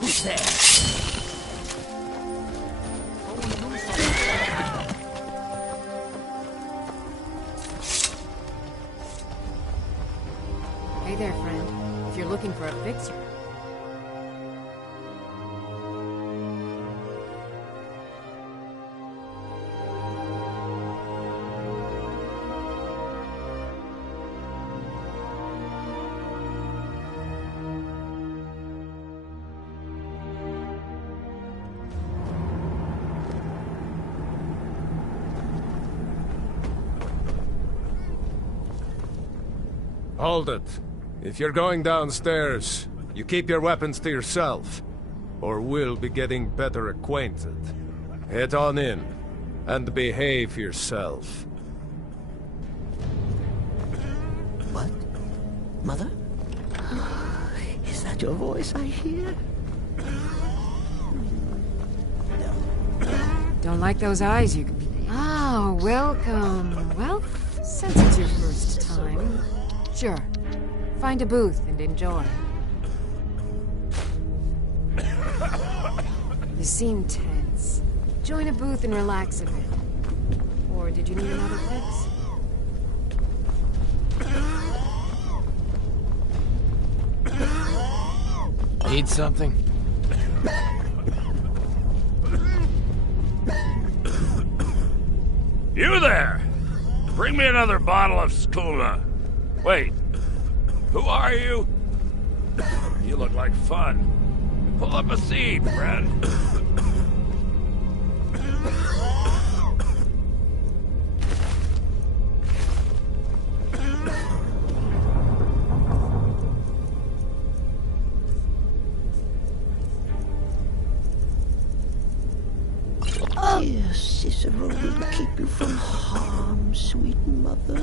Who's there? Hey there, friend. If you're looking for a fixer... Hold it. If you're going downstairs, you keep your weapons to yourself, or we'll be getting better acquainted. Head on in, and behave yourself. What? Mother? Is that your voice I hear? Don't like those eyes, you... Ah, welcome. Well, since it's your first time... Sure. Find a booth and enjoy. You seem tense. Join a booth and relax a bit. Or did you need another fix? Need something? You there! Bring me another bottle of skooma. Wait, who are you? You look like fun. Pull up a seat, friend. Dear Cicero will keep you from harm, sweet mother.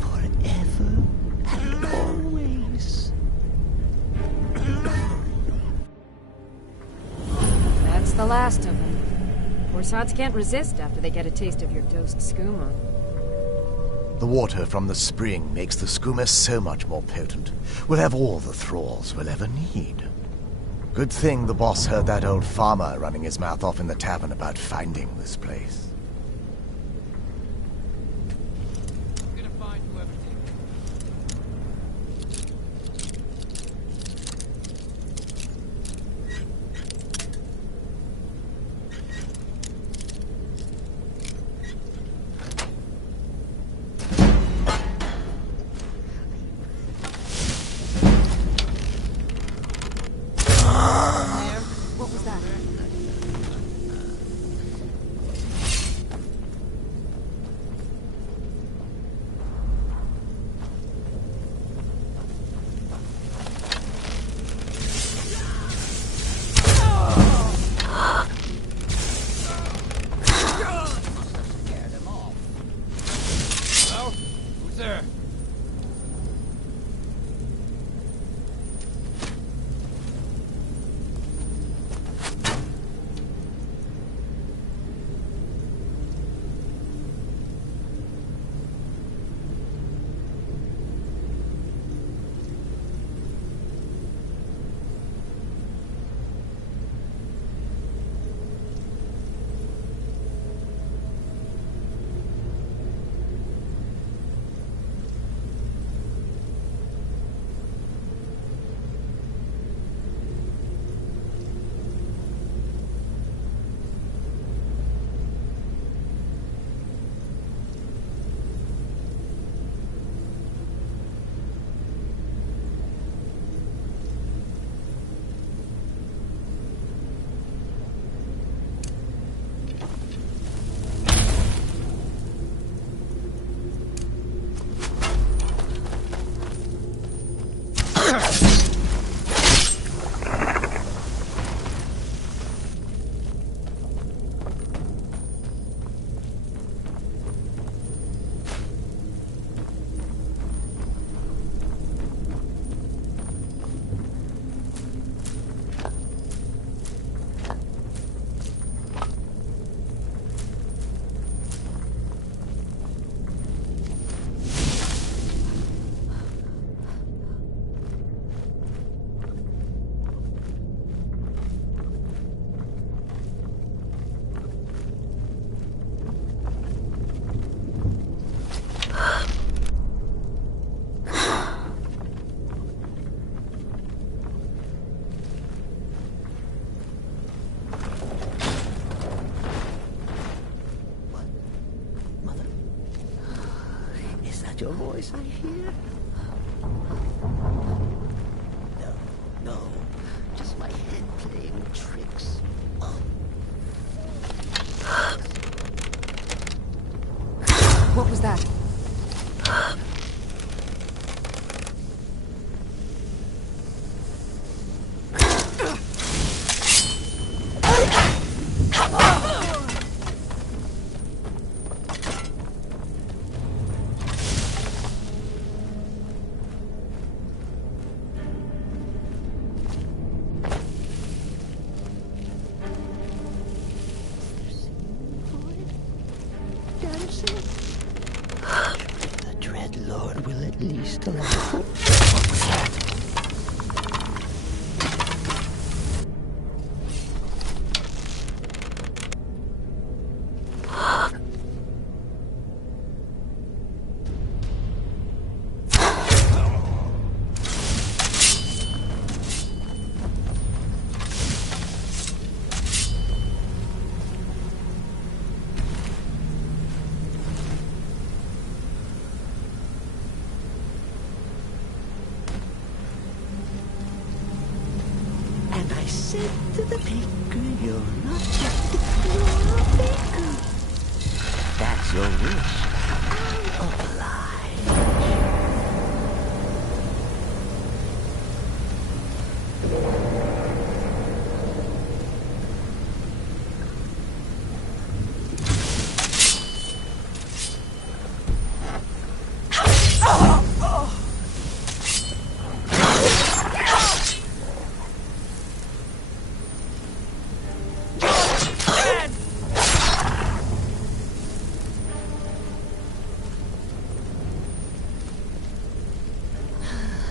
Forever and always. That's the last of them. Corsairs can't resist after they get a taste of your dosed skooma. The water from the spring makes the skooma so much more potent. We'll have all the thralls we'll ever need. Good thing the boss heard that old farmer running his mouth off in the tavern about finding this place. What was that? Hello? Who's there? your voice I hear? No, no. Just my head playing tricks. What was that? Dancing? The Dread Lord will at least allow. And I said to the baker, you're not dead, you're a baker. That's your wish. I'm obliged.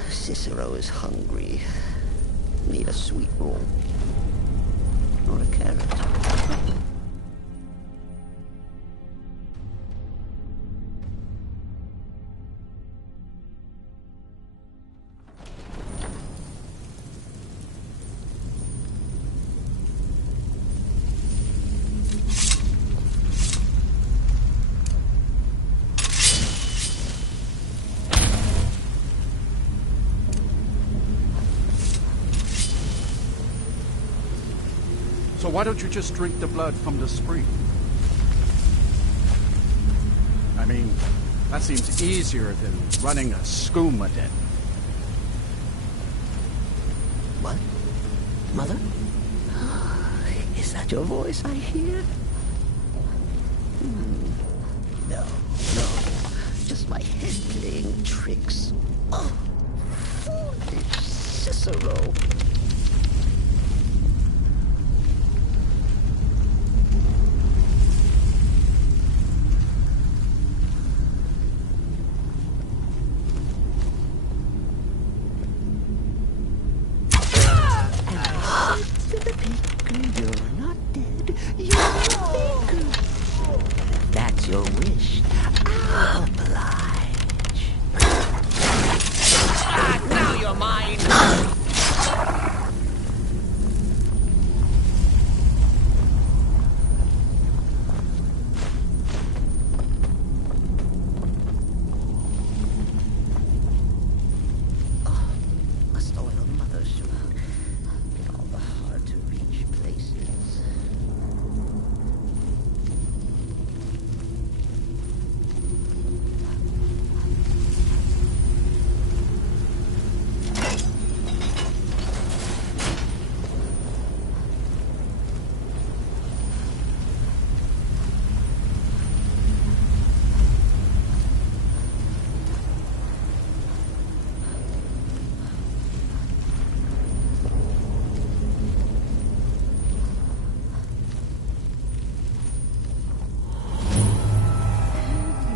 Cicero is hungry. Need a sweet roll. Or a carrot. So why don't you just drink the blood from the spring? I mean, that seems easier than running a skooma den. What? Mother? Is that your voice I hear? No, no. Just my head playing tricks. Oh, foolish Cicero. That's your wish. I'll oblige. Now you're mine! Oh, must oil mother soon. In all the hard-to-reach places.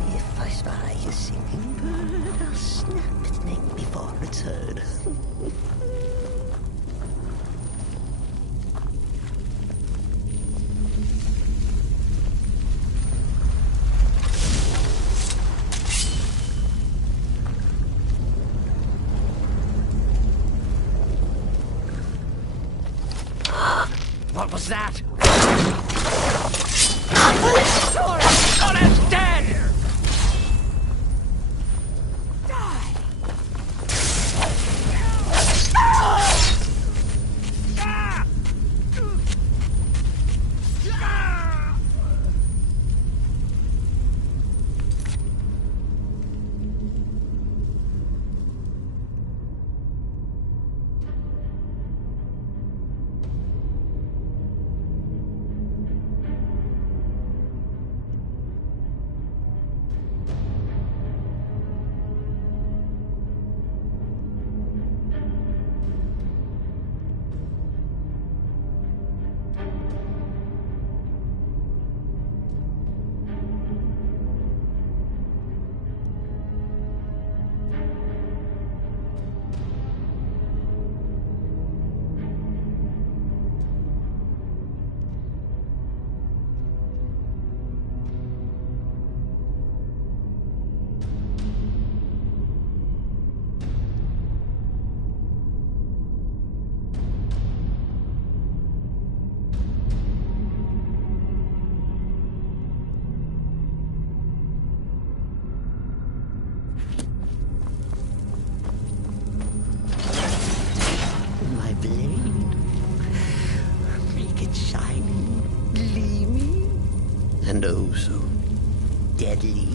If I spy a singing bird, I'll snap its neck before it's heard. What was that? Oh, it's dead! blade. Make it shiny, gleaming, and oh so deadly.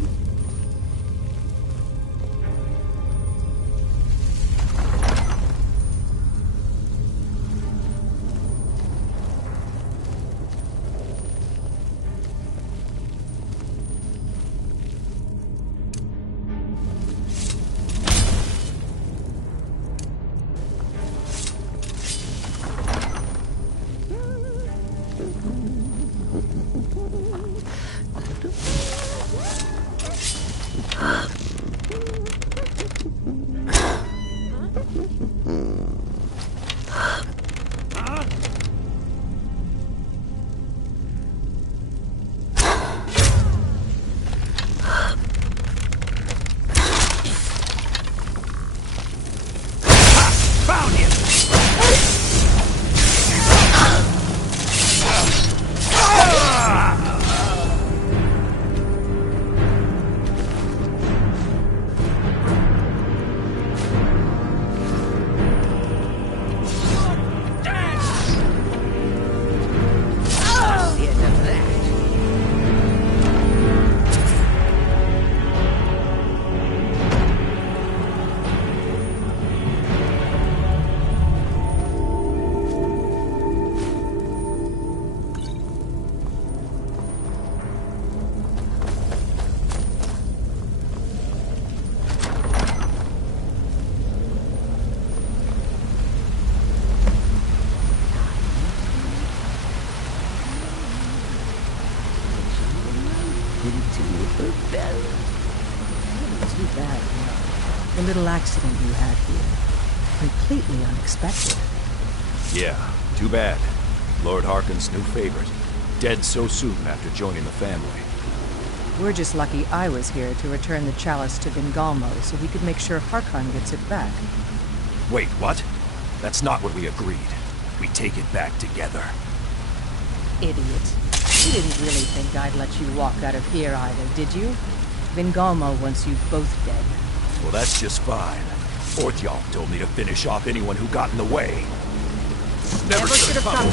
Too bad, the little accident you had here. Completely unexpected. Yeah, too bad. Lord Harkon's new favorite. Dead so soon after joining the family. We're just lucky I was here to return the chalice to Vingalmo so we could make sure Harkon gets it back. Wait, what? That's not what we agreed. We take it back together. Idiot. You didn't really think I'd let you walk out of here either, did you? Vingalmo wants you both dead. Well, that's just fine. Orthyal told me to finish off anyone who got in the way. Never should have come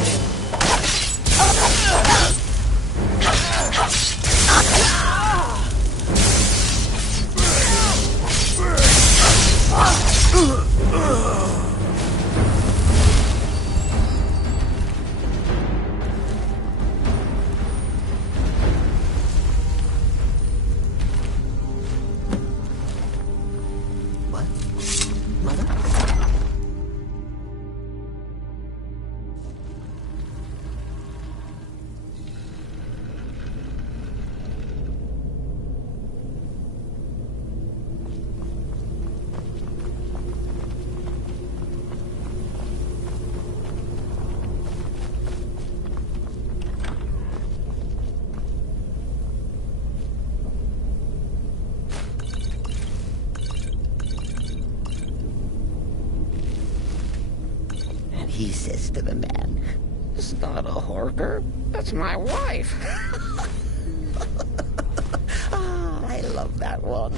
He says to the man, "It's not a Horker, that's my wife." Ah, I love that one.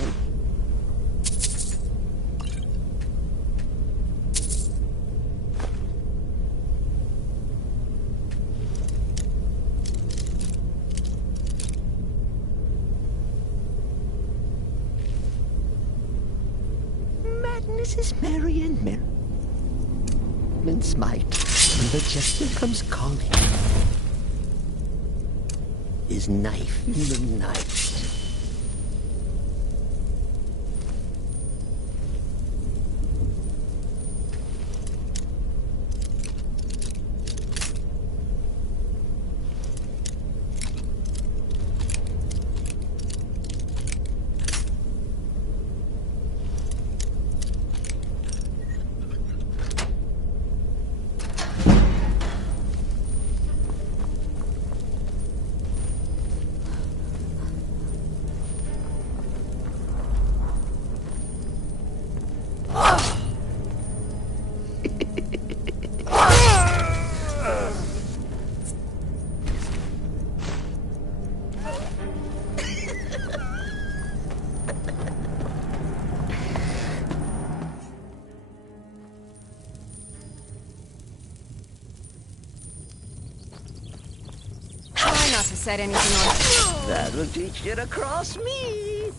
Madness is merry and merry. Smite, when the jester comes calling, his knife in the night. said anything on... That'll teach you to cross me.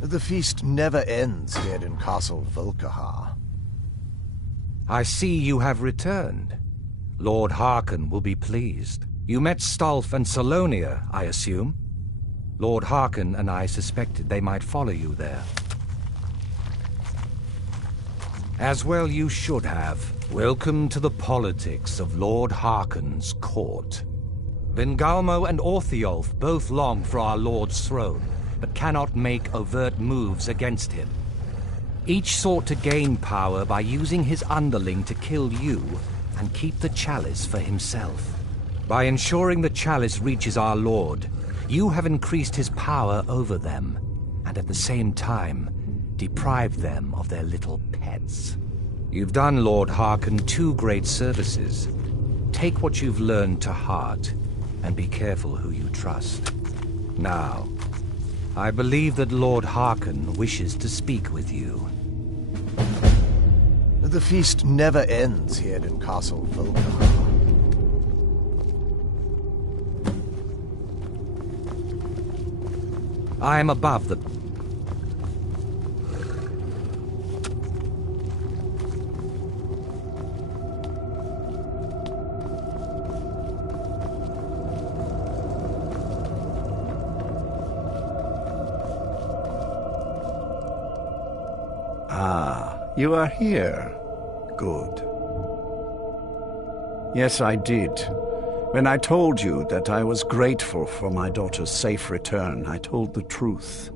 The feast never ends here in Castle Volkihar. I see you have returned. Lord Harkon will be pleased. You met Stolf and Salonia, I assume? Lord Harkon and I suspected they might follow you there. As well you should have. Welcome to the politics of Lord Harkon's court. Vingalmo and Orthiolf both long for our Lord's throne, but cannot make overt moves against him. Each sought to gain power by using his underling to kill you and keep the chalice for himself. By ensuring the chalice reaches our Lord, you have increased his power over them, and at the same time, deprived them of their little pets. You've done Lord Harkon 2 great services. Take what you've learned to heart, and be careful who you trust. Now, I believe that Lord Harkon wishes to speak with you. The feast never ends here in Castle Volkihar. I am above the... You are here. Good. Yes, I did. When I told you that I was grateful for my daughter's safe return, I told the truth.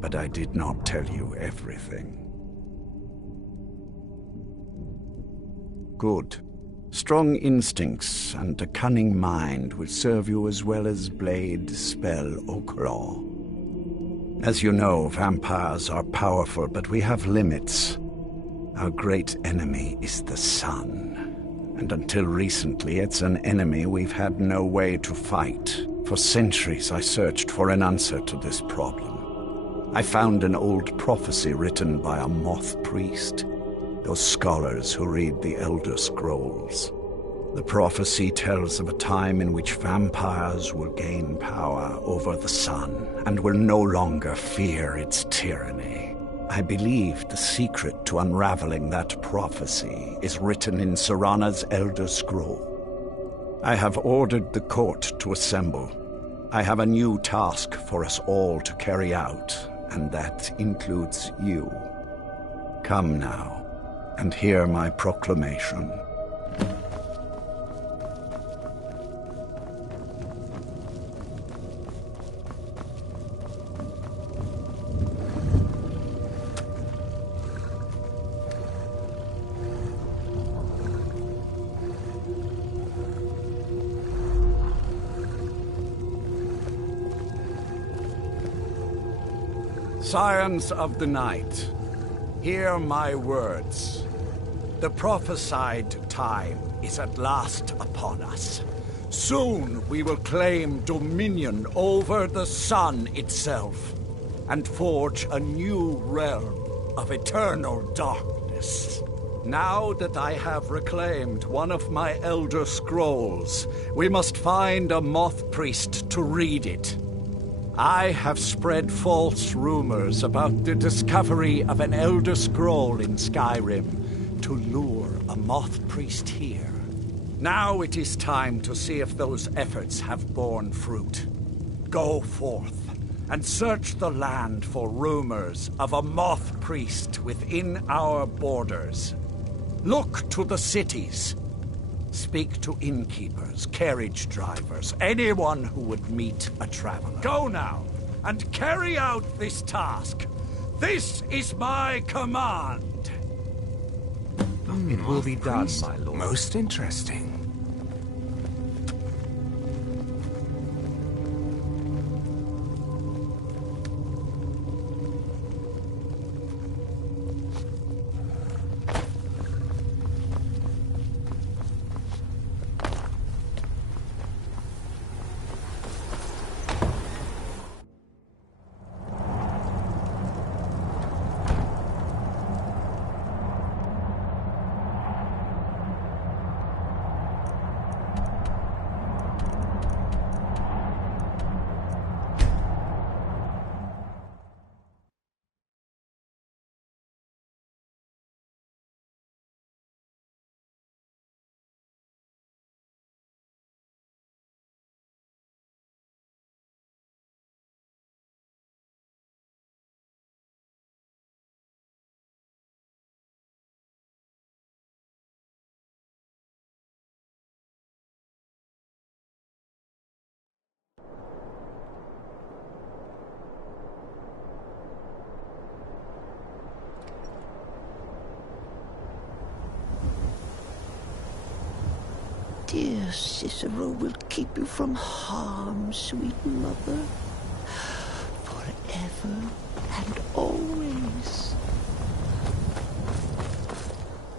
But I did not tell you everything. Good. Strong instincts and a cunning mind will serve you as well as blade, spell, or claw. As you know, vampires are powerful, but we have limits. Our great enemy is the sun. And until recently, it's an enemy we've had no way to fight. For centuries, I searched for an answer to this problem. I found an old prophecy written by a moth priest. Those scholars who read the Elder Scrolls. The prophecy tells of a time in which vampires will gain power over the sun and will no longer fear its tyranny. I believe the secret to unraveling that prophecy is written in Serana's Elder Scroll. I have ordered the court to assemble. I have a new task for us all to carry out, and that includes you. Come now, and hear my proclamation. Scions of the Night, hear my words. The prophesied time is at last upon us. Soon we will claim dominion over the sun itself, and forge a new realm of eternal darkness. Now that I have reclaimed one of my Elder Scrolls, we must find a Moth Priest to read it. I have spread false rumors about the discovery of an Elder Scroll in Skyrim to lure a Moth Priest here. Now it is time to see if those efforts have borne fruit. Go forth and search the land for rumors of a Moth Priest within our borders. Look to the cities. Speak to innkeepers, carriage drivers, anyone who would meet a traveler. Go now, and carry out this task. This is my command. It will be done, my lord. Most interesting. Dear Cicero will keep you from harm, sweet mother, forever and always.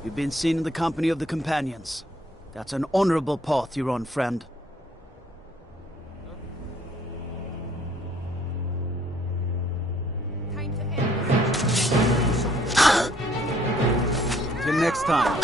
You've been seen in the company of the companions. That's an honorable path you're on, friend. Till next time.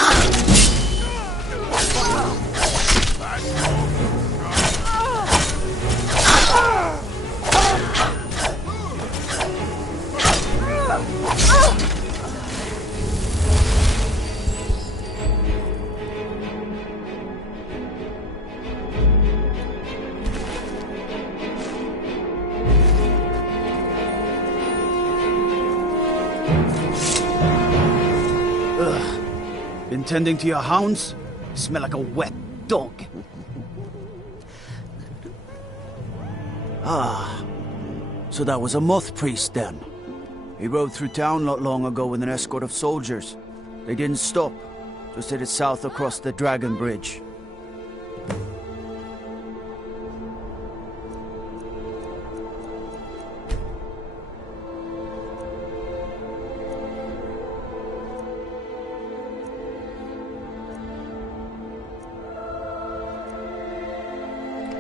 Been tending to your hounds? You smell like a wet dog. Ah, so that was a Moth Priest then. He rode through town not long ago with an escort of soldiers. They didn't stop, just headed south across the Dragon Bridge.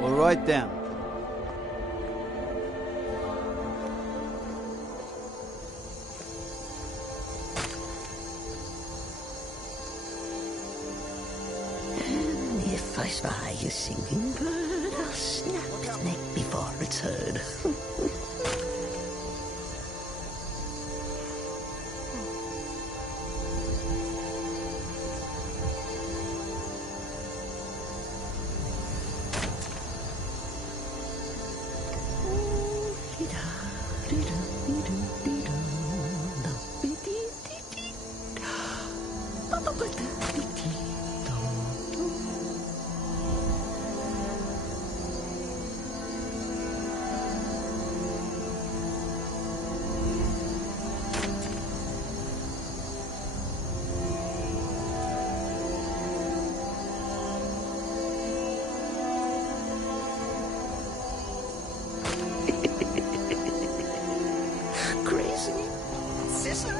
All right then. And if I spy a singing bird, I'll snap its neck before it's heard. Crazy Cicero.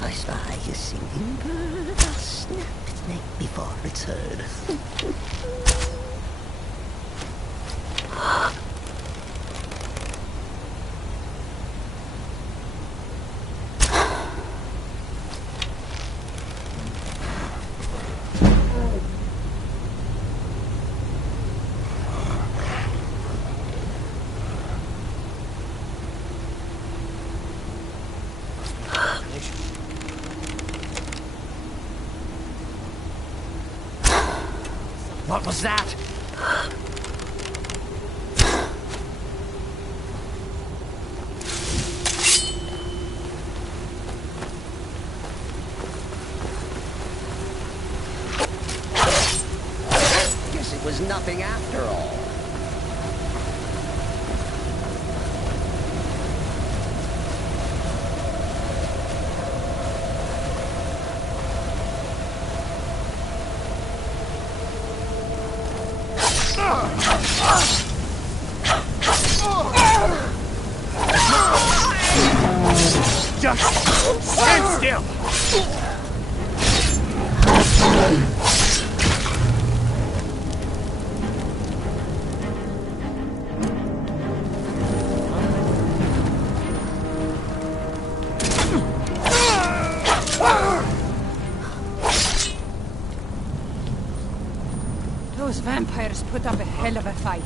If I spy a singing bird, I'll snap its neck before it's heard. What was that? Guess it was nothing after all. Just stand still! Those vampires put up a hell of a fight.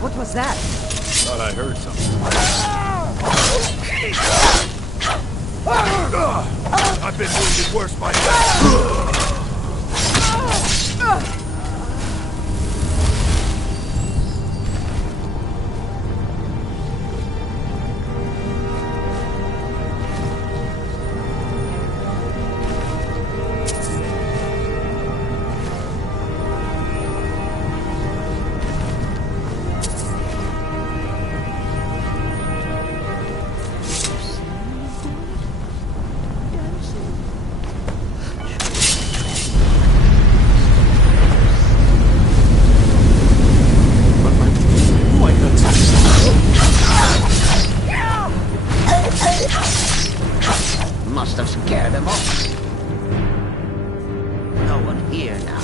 What was that? Thought I heard something. I've been wounded worse myself. Must have scared them off. No one here now.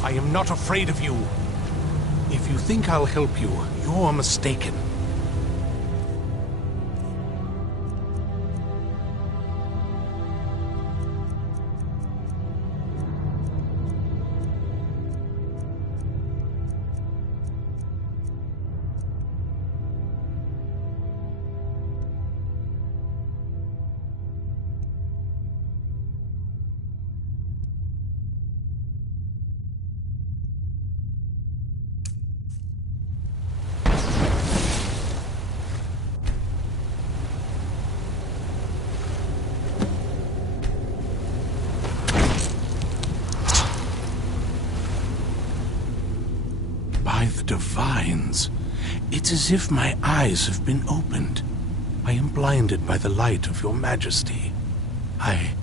I am not afraid of you. If you think I'll help you, you're mistaken. By the divines, it's as if my eyes have been opened. I am blinded by the light of your majesty. I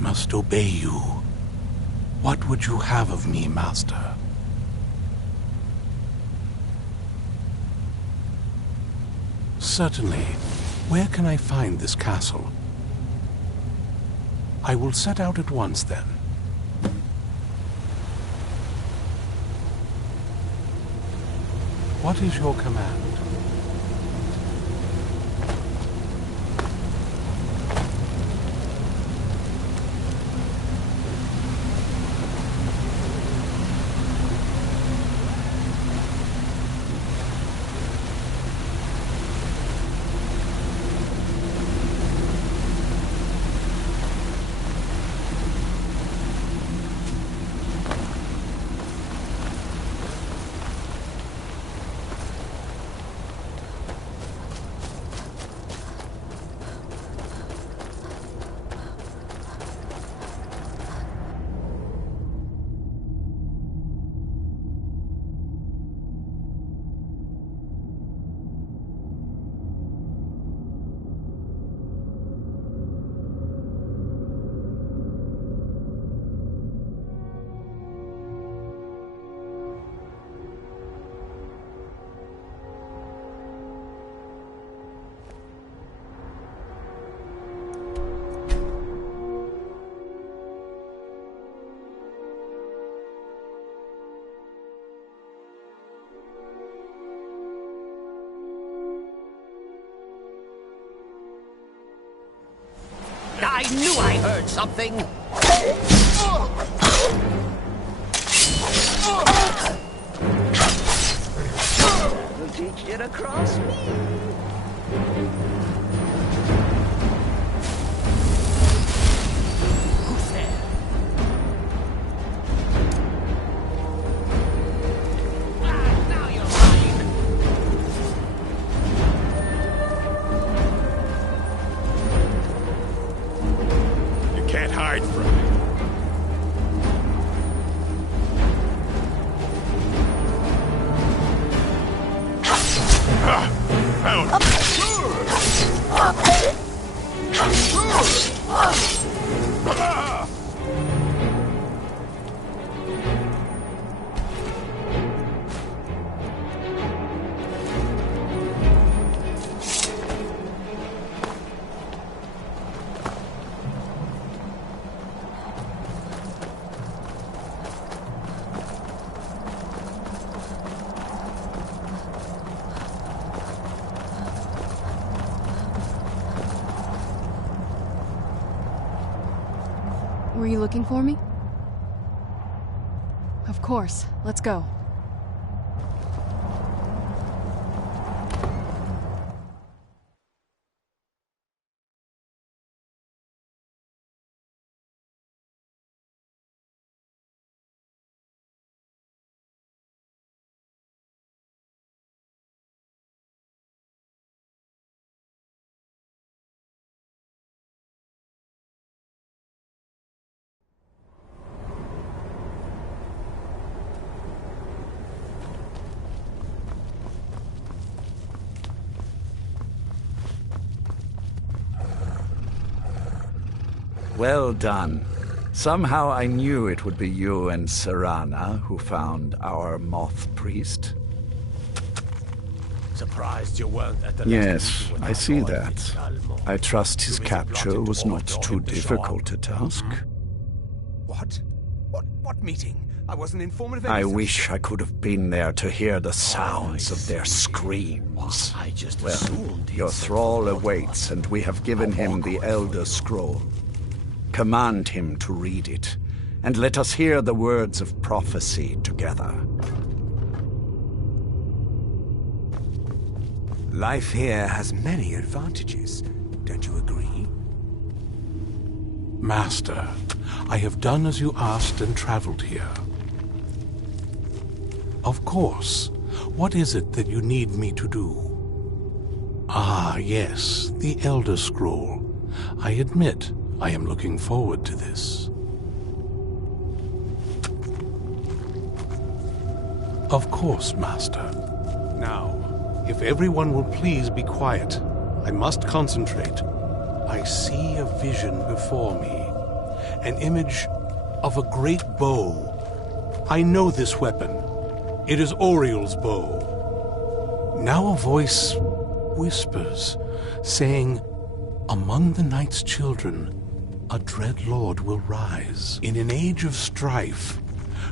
must obey you. What would you have of me, master? Certainly. Where can I find this castle? I will set out at once, then. What is your command? I knew I heard something! Will teach you to cross me. Who's there? Ah, now you're mine! Can't hide from it. Found Were you looking for me? Of course. Let's go. Well done. Somehow I knew it would be you and Serana who found our moth priest. Surprised you weren't at the Yes, I see that. I trust his capture was not too difficult a task. What? What meeting? I wasn't informed of I anything. wish I could have been there to hear the sounds of their screams. I just Well, assumed your thrall awaits, and we have given him the Elder Scroll. Command him to read it, and let us hear the words of prophecy together. Life here has many advantages, don't you agree? Master, I have done as you asked and traveled here. Of course. What is it that you need me to do? Ah, yes, the Elder Scroll. I admit, I am looking forward to this. Of course, Master. Now, if everyone will please be quiet, I must concentrate. I see a vision before me. An image of a great bow. I know this weapon. It is Oriel's bow. Now a voice whispers, saying, "Among the night's children, a dread lord will rise. In an age of strife,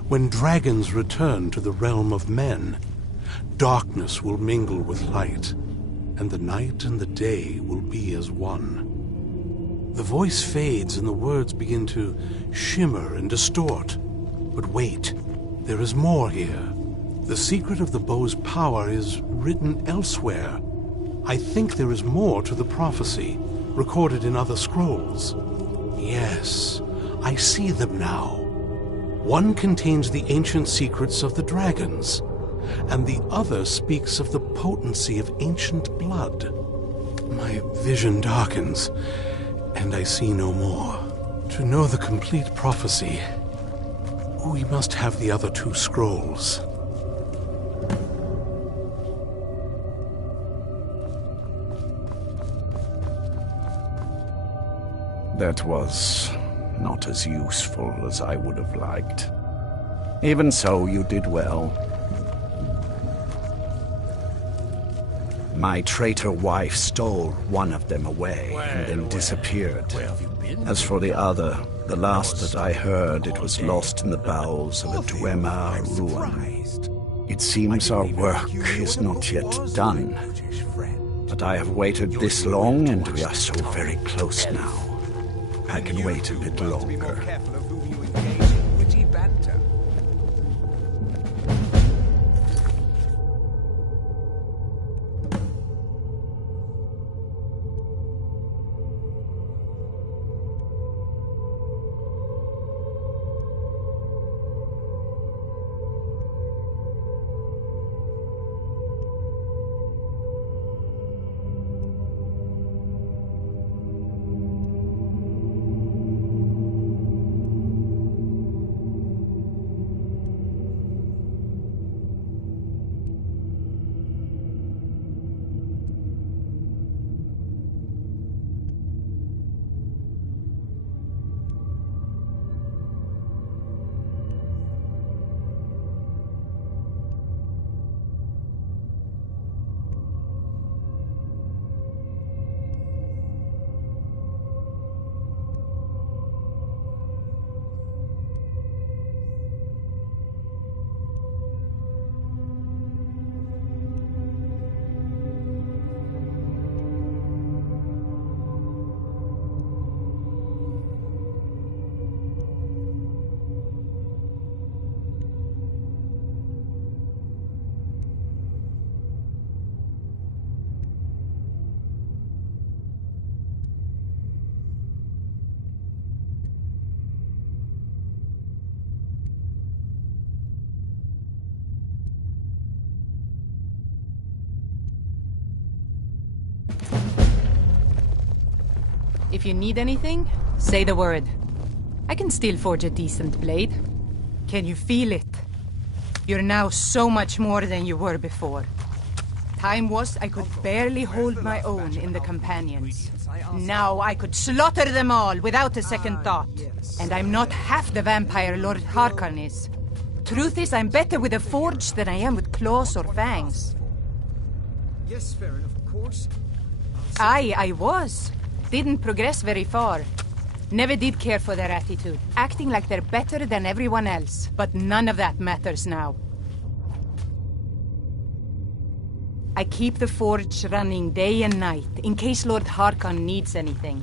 when dragons return to the realm of men, darkness will mingle with light, and the night and the day will be as one." The voice fades and the words begin to shimmer and distort. But wait, there is more here. The secret of the bow's power is written elsewhere. I think there is more to the prophecy, recorded in other scrolls. Yes, I see them now. One contains the ancient secrets of the dragons, and the other speaks of the potency of ancient blood. My vision darkens, and I see no more. To know the complete prophecy, we must have the other two scrolls. That was not as useful as I would have liked. Even so, you did well. My traitor wife stole one of them away and then disappeared. As for the other, the last that I heard, it was lost in the bowels of a Dwemer ruin. It seems our work is not yet done. But I have waited this long, and we are so very close now. I can wait a bit longer. If you need anything, say the word. I can still forge a decent blade. Can you feel it? You're now so much more than you were before. Time was I could barely hold my own in the companions. Now I could slaughter them all without a second thought. And I'm not half the vampire Lord Harkon is. Truth is, I'm better with a forge than I am with claws or fangs. Yes, fair enough, of course. I was. Didn't progress very far. Never did care for their attitude, acting like they're better than everyone else. But none of that matters now. I keep the forge running day and night, in case Lord Harkon needs anything.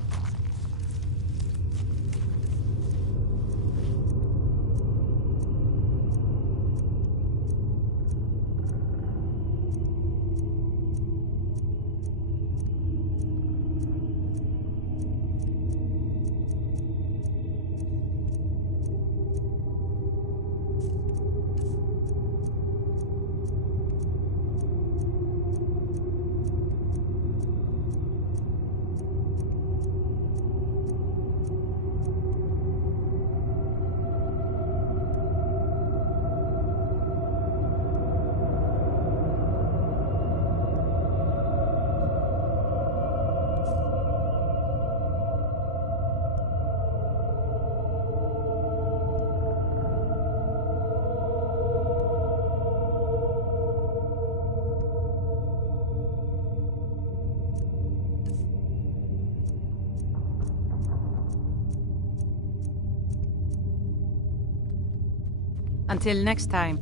Until next time.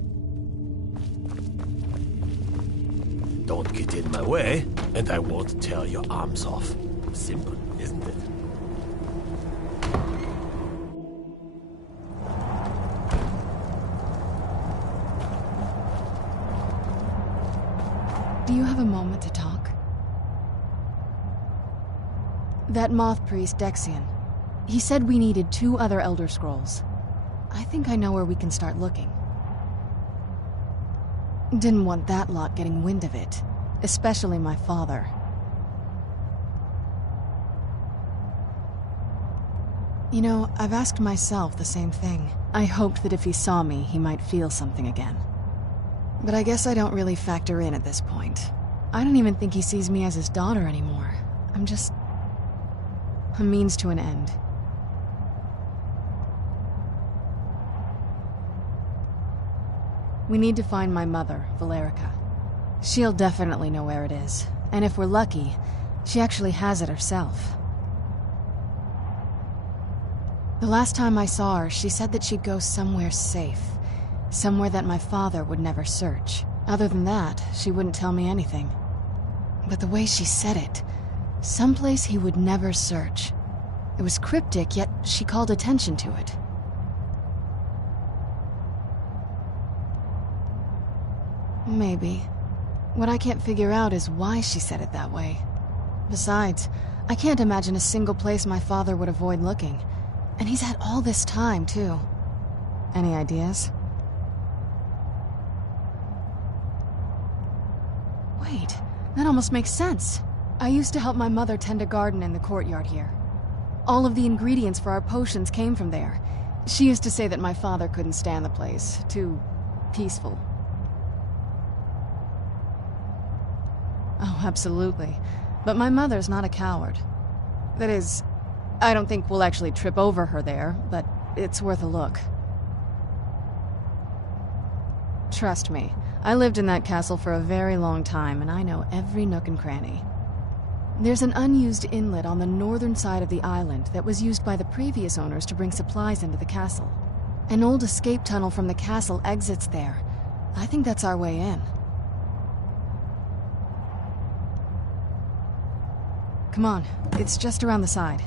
Don't get in my way, and I won't tear your arms off. Simple, isn't it? Do you have a moment to talk? That moth priest, Dexian. He said we needed 2 other Elder Scrolls. I think I know where we can start looking. Didn't want that lot getting wind of it. Especially my father. You know, I've asked myself the same thing. I hoped that if he saw me, he might feel something again. But I guess I don't really factor in at this point. I don't even think he sees me as his daughter anymore. I'm just a means to an end. We need to find my mother, Valerica. She'll definitely know where it is. And if we're lucky, she actually has it herself. The last time I saw her, she said that she'd go somewhere safe. Somewhere that my father would never search. Other than that, she wouldn't tell me anything. But the way she said it, someplace he would never search. It was cryptic, yet she called attention to it. Maybe. What I can't figure out is why she said it that way. Besides, I can't imagine a single place my father would avoid looking. And he's had all this time, too. Any ideas? Wait, that almost makes sense. I used to help my mother tend a garden in the courtyard here. All of the ingredients for our potions came from there. She used to say that my father couldn't stand the place. Too peaceful. Oh, absolutely. But my mother's not a coward. That is, I don't think we'll actually trip over her there, but it's worth a look. Trust me, I lived in that castle for a very long time, and I know every nook and cranny. There's an unused inlet on the northern side of the island that was used by the previous owners to bring supplies into the castle. An old escape tunnel from the castle exits there. I think that's our way in. Come on, it's just around the side.